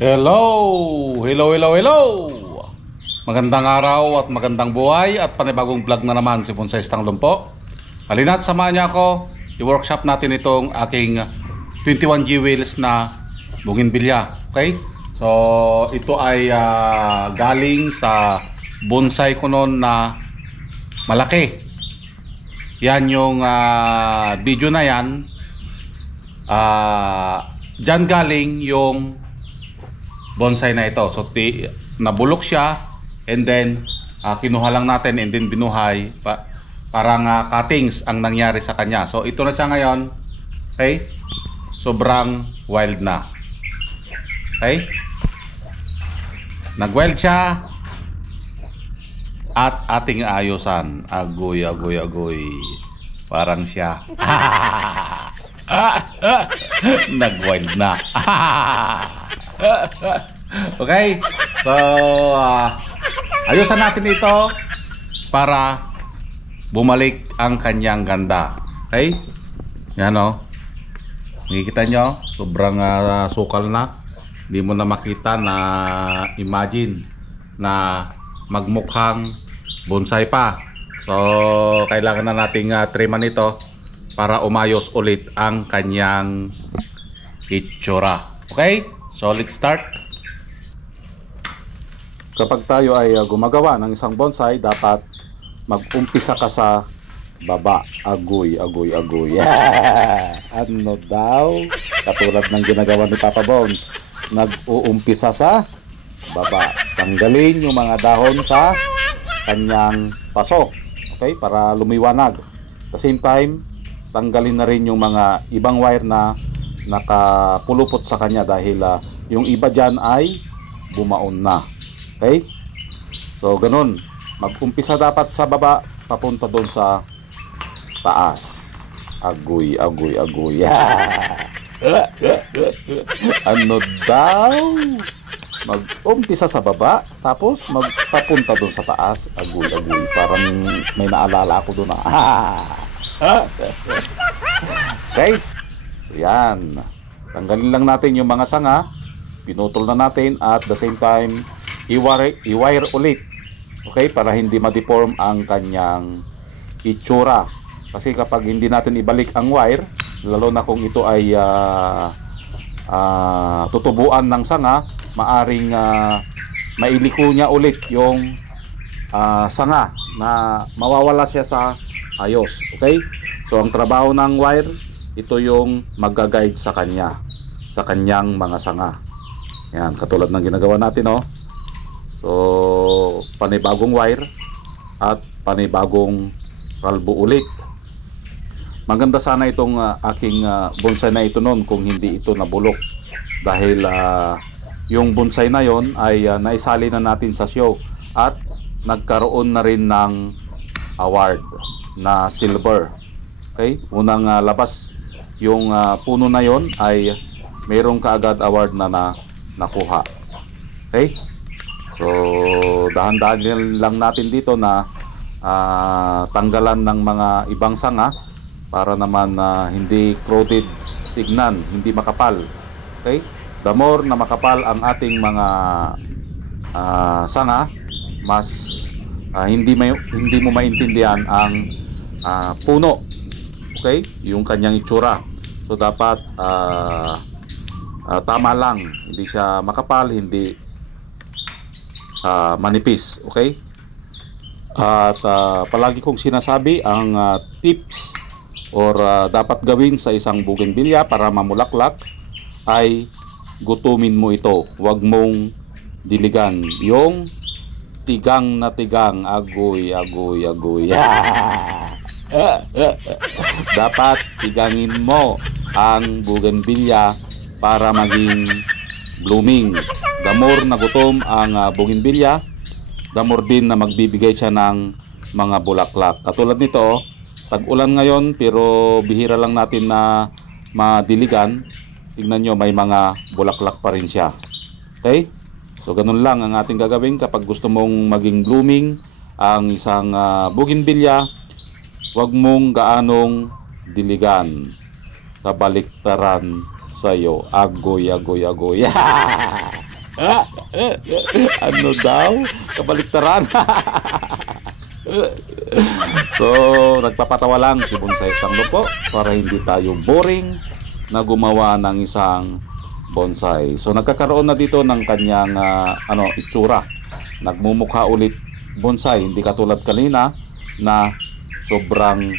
Hello! Hello, hello, hello! Magandang araw at magandang buhay at panibagong vlog na naman si Bonsai Stanglon po. Halina't samahan niya ako, i-workshop natin itong aking 21G wheels na bougainvillea. Okay? So, ito ay galing sa bonsai ko noon na malaki. Yan yung video na yan. Diyan galing yung bonsai na ito. So nabulok siya and then kinuha lang natin and then binuhay parang cuttings ang nangyari sa kanya. So ito na siya ngayon. Okay? Sobrang wild na. Okay? Nag-wild siya at ating ayusan. Agoy, agoy, agoy. Parang siya. Nag-wild na. Okay, so ayusan natin ito para bumalik ang kanyang ganda. Okay, yan o, nakikita nyo sobrang sukal na. Hindi mo na makita na imagine na magmukhang bonsai pa. So kailangan na nating triman ito para umayos ulit ang kanyang itsura. Okay, so let's start. Kapag tayo ay gumagawa ng isang bonsai, dapat mag-umpisa ka sa baba. Agoy, agoy, agoy. Ano daw? Katulad ng ginagawa ni Papa Bones. Nag-uumpisa sa baba. Tanggalin yung mga dahon sa kanyang paso. Okay? Para lumiwanag. At the same time, tanggalin na rin yung mga ibang wire na nakapulupot sa kanya dahil yung iba dyan ay bumaon na. Okay? So ganun, mag-umpisa dapat sa baba papunta doon sa taas. Agoy, agoy, agoy. Ano daw? Mag-umpisa sa baba tapos magpapunta doon sa taas. Agoy, agoy. Parang may naalala ako doon. Okay? So yan, tanggalin lang natin yung mga sanga, pinutol na natin at the same time i-wire ulit. Okay, para hindi ma-deform ang kanyang itsura. Kasi kapag hindi natin ibalik ang wire, lalo na kung ito ay tutubuan ng sanga, maaring mailiko niya ulit yung sanga na mawawala siya sa ayos. Okay, so ang trabaho ng wire, ito yung mag-guide sa kanya, sa kanyang mga sanga. Yan, katulad ng ginagawa natin, oh. So, panibagong wire at panibagong kalbo ulit. Maganda sana itong aking bonsai na ito noon kung hindi ito nabulok. Dahil yung bonsai na yon ay naisali na natin sa show at nagkaroon na rin ng award na silver. Okay, unang labas yung puno na yon ay mayroong kaagad award na nakuha. Okay, so dahan-dahan lang natin dito na tanggalan ng mga ibang sanga para naman hindi crowded tignan, hindi makapal. Okay, the more na makapal ang ating mga sanga, mas hindi mo maintindihan ang puno. Okay, yung kanyang itsura. So dapat tama lang, hindi siya makapal, hindi manipis. Okay, at palagi kong sinasabi ang tips or dapat gawin sa isang bougainvillea para mamulaklak ay gutumin mo ito, huwag mong diligan yung tigang na tigang. Agoy, agoy, agoy. Dapat tigangin mo ang bougainvillea para maging blooming. The more na gutom ang bougainvillea, the more din na magbibigay siya ng mga bulaklak. Katulad nito, tag-ulan ngayon pero bihira lang natin na madiligan. Tingnan nyo, may mga bulaklak pa rin siya. Okay? So ganun lang ang ating gagawin kapag gusto mong maging blooming ang isang bougainvillea. Huwag mong gaanong diligan. Kabaliktaran sa'yo. Agoy, agoy, agoy. Ano daw? Kabaliktaran. So, nagpapatawa lang si Bonsai Stanglo po para hindi tayo boring na gumawa ng isang bonsai. So, nagkakaroon na dito ng kanyang itsura. Nagmumukha ulit bonsai, hindi katulad kanina na sobrang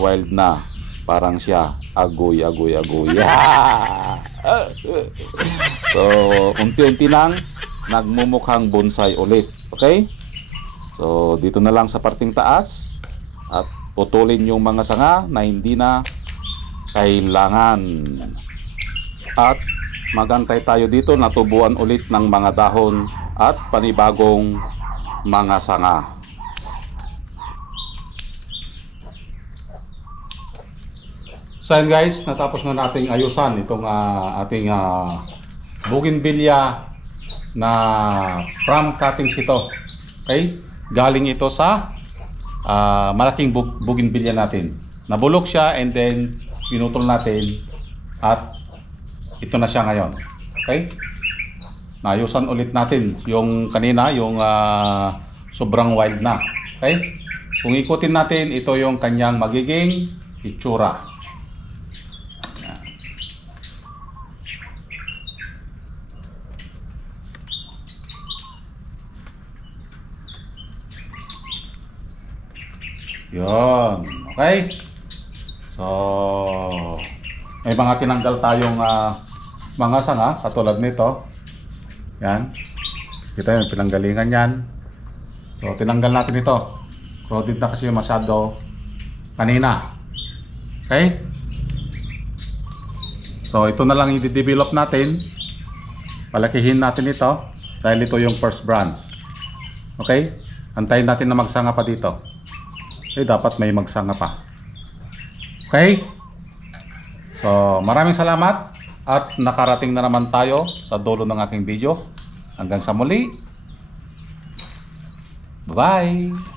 wild na. Parang siya agoy. So, unti-unti nang nagmumukhang bonsai ulit. Okay? So, dito na lang sa parting taas at putulin yung mga sanga na hindi na kailangan. At magantay tayo dito na tubuan ulit ng mga dahon at panibagong mga sanga. So yan guys, natapos na nating ayusan itong ating bougainvillea na from cuttings ito. Okay? Galing ito sa malaking bougainvillea natin. Nabulok siya and then pinutol natin at ito na siya ngayon. Okay? Naayusan ulit natin yung kanina, yung sobrang wild na. Okay? Kung ikutin natin, ito yung kanyang magiging itsura. Yun. Okay? So, may mga tinanggal tayong mga sanga katulad nito. Yan. Kita yung pinanggalingan yan. So, tinanggal natin ito. Crowded na kasi masyado kanina. Okay? So, ito na lang i-develop natin. Palakihin natin ito dahil ito yung first branch. Okay? Antayin natin na magsanga pa dito. Dapat may magsanga pa. Okay? So, maraming salamat at nakarating na naman tayo sa dulo ng aking video. Hanggang sa muli. Bye-bye!